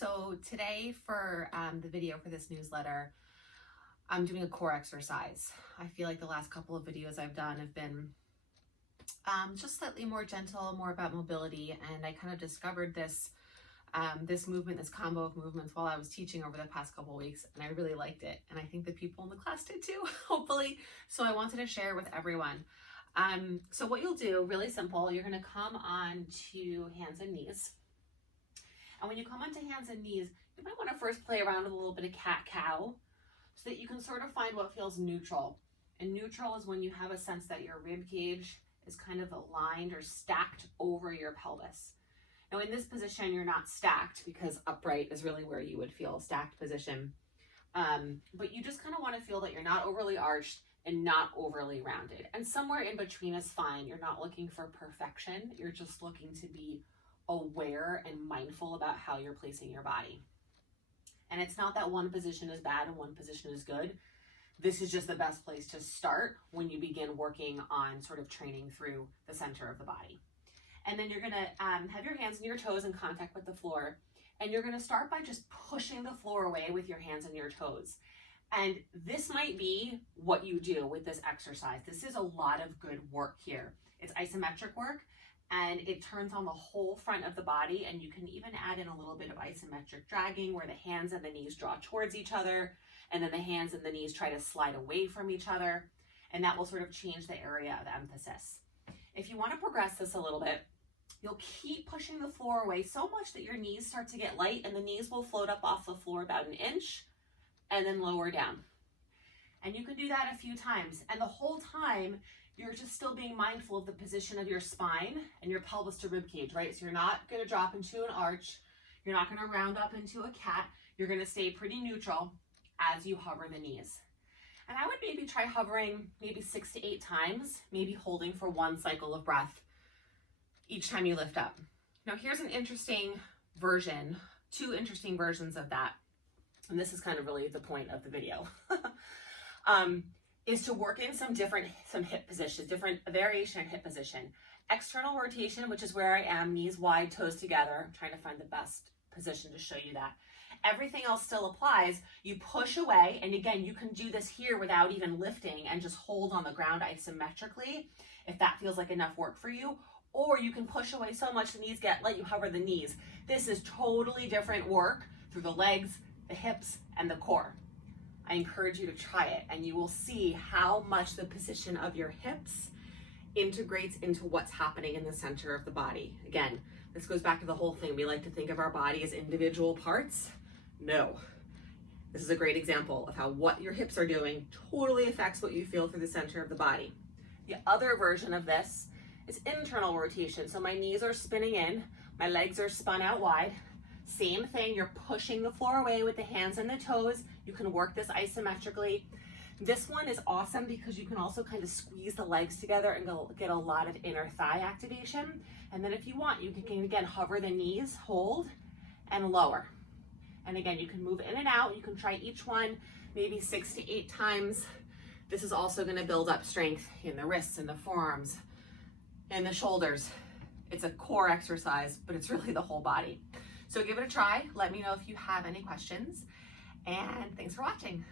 So today for the video for this newsletter, I'm doing a core exercise. I feel like the last couple of videos I've done have been just slightly more gentle, more about mobility, and I kind of discovered this this movement, this combo of movements while I was teaching over the past couple of weeks, and I really liked it, and I think the people in the class did too, hopefully. So I wanted to share with everyone. So what you'll do, really simple, you're going to come on to hands and knees. And when you come onto hands and knees, you might want to first play around with a little bit of cat-cow so that you can sort of find what feels neutral. And neutral is when you have a sense that your rib cage is kind of aligned or stacked over your pelvis. Now in this position, you're not stacked because upright is really where you would feel a stacked position. But you just kind of want to feel that you're not overly arched and not overly rounded. And somewhere in between is fine. You're not looking for perfection. You're just looking to be aware and mindful about how you're placing your body. And it's not that one position is bad and one position is good. This is just the best place to start when you begin working on sort of training through the center of the body. And then you're gonna have your hands and your toes in contact with the floor. And you're gonna start by just pushing the floor away with your hands and your toes. And this might be what you do with this exercise. This is a lot of good work here. It's isometric work, and it turns on the whole front of the body, and you can even add in a little bit of isometric dragging where the hands and the knees draw towards each other, and then the hands and the knees try to slide away from each other, and that will sort of change the area of emphasis. If you want to progress this a little bit, you'll keep pushing the floor away so much that your knees start to get light, and the knees will float up off the floor about an inch, and then lower down. And you can do that a few times, and the whole time, you're just still being mindful of the position of your spine and your pelvis to rib cage, right? So you're not going to drop into an arch. You're not going to round up into a cat. You're going to stay pretty neutral as you hover the knees. And I would maybe try hovering maybe 6 to 8 times, maybe holding for one cycle of breath each time you lift up. Now here's an interesting version, 2 interesting versions of that. And this is kind of really the point of the video. Is to work in some hip positions, different variation in hip position. External rotation, which is where I am, knees wide, toes together. I'm trying to find the best position to show you that. Everything else still applies. You push away, and again, you can do this here without even lifting and just hold on the ground isometrically if that feels like enough work for you. Or you can push away so much the knees let you hover the knees. This is totally different work through the legs, the hips, and the core. I encourage you to try it, and you will see how much the position of your hips integrates into what's happening in the center of the body. Again, this goes back to the whole thing. We like to think of our body as individual parts. No. This is a great example of how what your hips are doing totally affects what you feel through the center of the body. The other version of this is internal rotation. So my knees are spinning in, my legs are spun out wide. Same thing, you're pushing the floor away with the hands and the toes. You can work this isometrically. This one is awesome because you can also kind of squeeze the legs together and get a lot of inner thigh activation. And then if you want, you can again hover the knees, hold, and lower. And again, you can move in and out. You can try each one maybe 6 to 8 times. This is also going to build up strength in the wrists and the forearms and the shoulders. It's a core exercise, but it's really the whole body. So give it a try. Let me know if you have any questions, and thanks for watching.